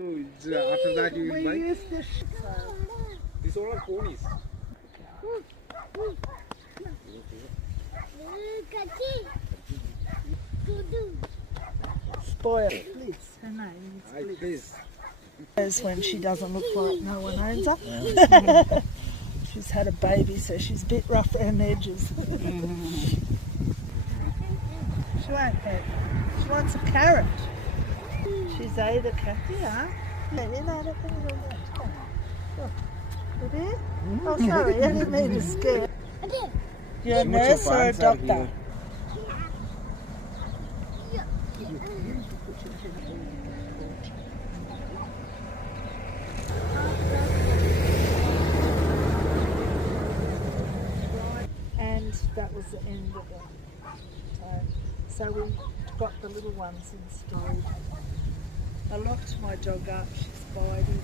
After that you will buy. use this. These all are ponies. Spoil. Bliss. Her name is Bliss. Please. Is when she doesn't look like no one owns her. She's had a baby, so she's a bit rough around the edges. She won't have. She wants a carrot. She's Ada Kathy, huh? Oh, sorry, I didn't mean to scare. You're a nurse or a doctor? And that was the end of it. So we got the little ones installed. I locked my dog up, she's biding.